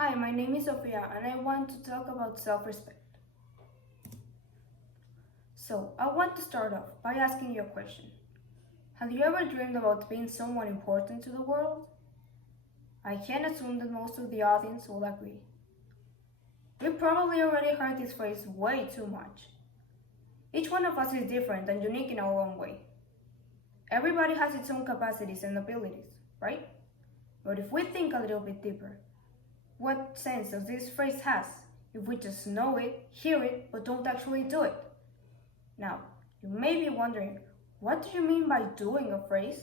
Hi, my name is Sofia and I want to talk about self-respect. So, I want to start off by asking you a question. Have you ever dreamed about being someone important to the world? I can assume that most of the audience will agree. We probably already heard this phrase way too much. Each one of us is different and unique in our own way. Everybody has its own capacities and abilities, right? But if we think a little bit deeper, what sense does this phrase have if we just know it, hear it, but don't actually do it? Now, you may be wondering, what do you mean by doing a phrase?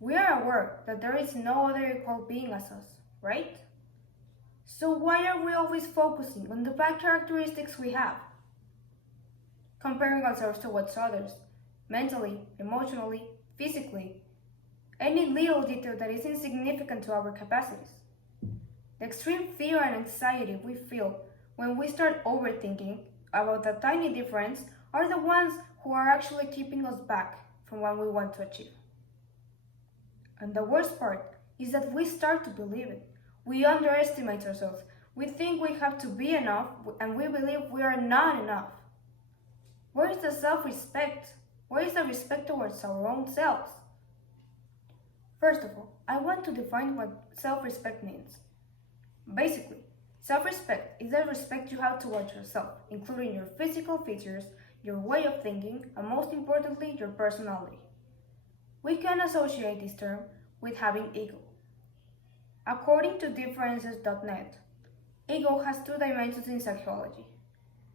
We are aware that there is no other equal being as us, right? So why are we always focusing on the bad characteristics we have? Comparing ourselves towards others, mentally, emotionally, physically, any little detail that is insignificant to our capacities. The extreme fear and anxiety we feel when we start overthinking about a tiny difference are the ones who are actually keeping us back from what we want to achieve. And the worst part is that we start to believe it. We underestimate ourselves. We think we have to be enough and we believe we are not enough. Where is the self-respect? Where is the respect towards our own selves? First of all, I want to define what self-respect means. Basically, self-respect is the respect you have towards yourself, including your physical features, your way of thinking, and most importantly, your personality. We can associate this term with having ego. According to differences.net, ego has two dimensions in psychology.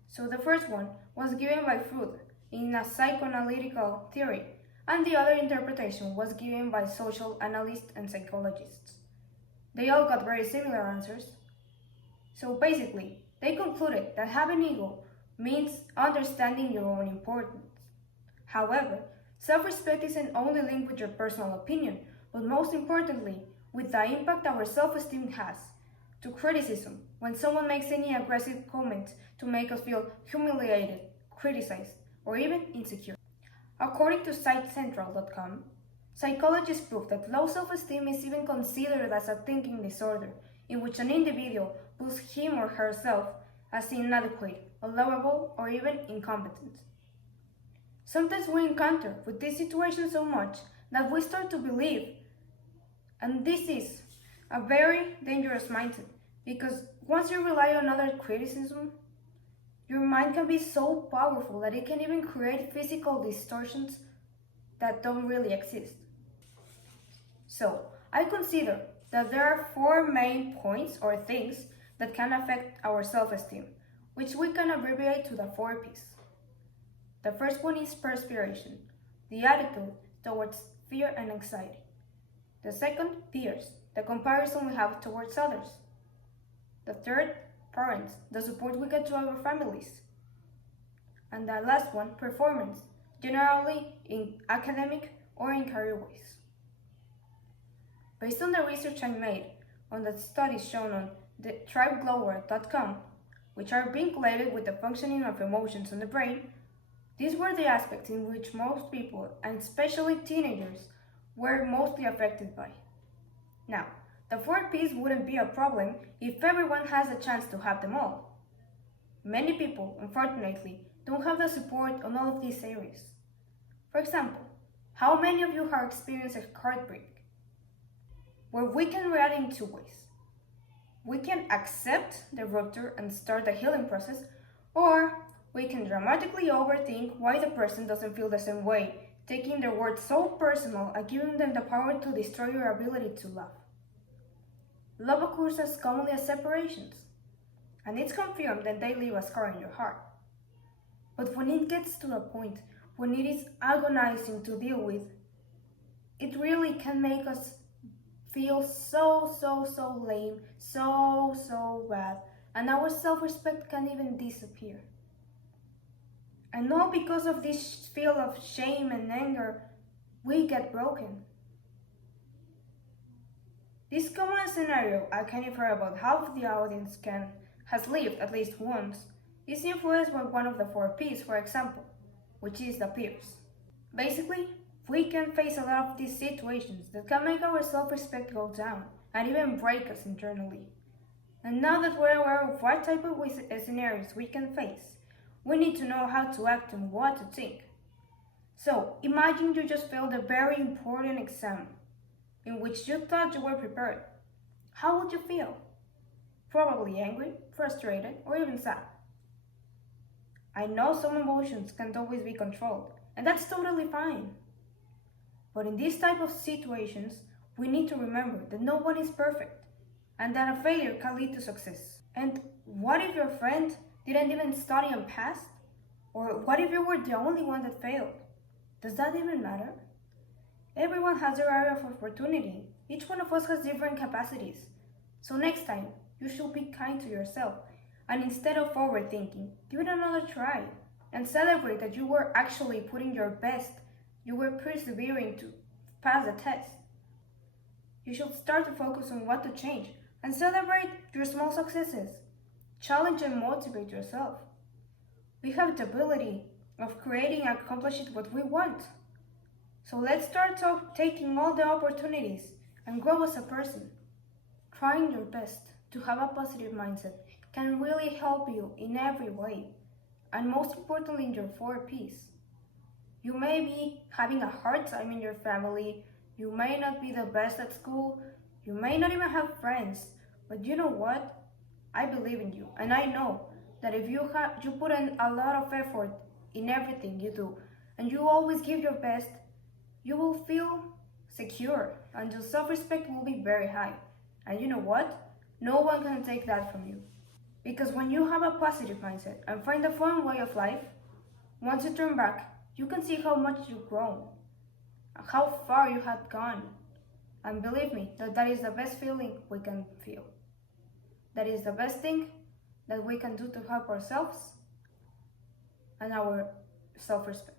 So the first one was given by Freud in a psychoanalytical theory, and the other interpretation was given by social analysts and psychologists. They all got very similar answers. So basically, they concluded that having ego means understanding your own importance. However, self-respect isn't only linked with your personal opinion, but most importantly, with the impact our self-esteem has. To criticism, when someone makes any aggressive comment to make us feel humiliated, criticized, or even insecure. According to sitecentral.com, psychologists prove that low self-esteem is even considered as a thinking disorder, in which an individual views him or herself as inadequate, unlovable, or even incompetent. Sometimes we encounter with this situation so much that we start to believe, and this is a very dangerous mindset, because once you rely on other criticism, your mind can be so powerful that it can even create physical distortions that don't really exist. So, I consider that there are four main points or things that can affect our self-esteem, which we can abbreviate to the 4 P's. The first one is perspiration, the attitude towards fear and anxiety. The second, peers, the comparison we have towards others. The third, parents, the support we get to our families. And the last one, performance, generally in academic or in career ways. Based on the research I made on the studies shown on the tribeglower.com, which are being related with the functioning of emotions in the brain, these were the aspects in which most people, and especially teenagers, were mostly affected by. Now, the 4 P's wouldn't be a problem if everyone has a chance to have them all. Many people, unfortunately, don't have the support on all of these areas. For example, how many of you have experienced a heartbreak? Where we can react in 2 ways. We can accept the rupture and start the healing process, or we can dramatically overthink why the person doesn't feel the same way, taking their words so personal and giving them the power to destroy your ability to love. Love occurs as commonly as separations, and it's confirmed that they leave a scar in your heart. But when it gets to a point when it is agonizing to deal with, it really can make us feel so lame, so bad, and our self-respect can even disappear. And all because of this feel of shame and anger, we get broken. This common scenario, I can infer about half of the audience has lived at least once, is influenced by one of the 4 P's, for example, which is the peers. Basically, we can face a lot of these situations that can make our self-respect go down, and even break us internally. And now that we're aware of what type of scenarios we can face, we need to know how to act and what to think. So, imagine you just failed a very important exam in which you thought you were prepared. How would you feel? Probably angry, frustrated, or even sad. I know some emotions can't always be controlled, and that's totally fine. But in these type of situations, we need to remember that no one is perfect, and that a failure can lead to success. And what if your friend didn't even study and passed? Or what if you were the only one that failed? Does that even matter? Everyone has their area of opportunity. Each one of us has different capacities. So next time, you should be kind to yourself, and instead of overthinking, give it another try, and celebrate that you were actually putting your best. You were persevering to pass the test. You should start to focus on what to change and celebrate your small successes. Challenge and motivate yourself. We have the ability of creating and accomplishing what we want. So let's start taking all the opportunities and grow as a person. Trying your best to have a positive mindset can really help you in every way, and most importantly in your for peace. You may be having a hard time in your family, you may not be the best at school, you may not even have friends, but you know what? I believe in you, and I know that if you put in a lot of effort in everything you do, and you always give your best, you will feel secure, and your self-respect will be very high. And you know what? No one can take that from you. Because when you have a positive mindset and find a fun way of life, once you turn back, you can see how much you've grown, how far you have gone. And believe me, that is the best feeling we can feel. That is the best thing that we can do to help ourselves and our self-respect.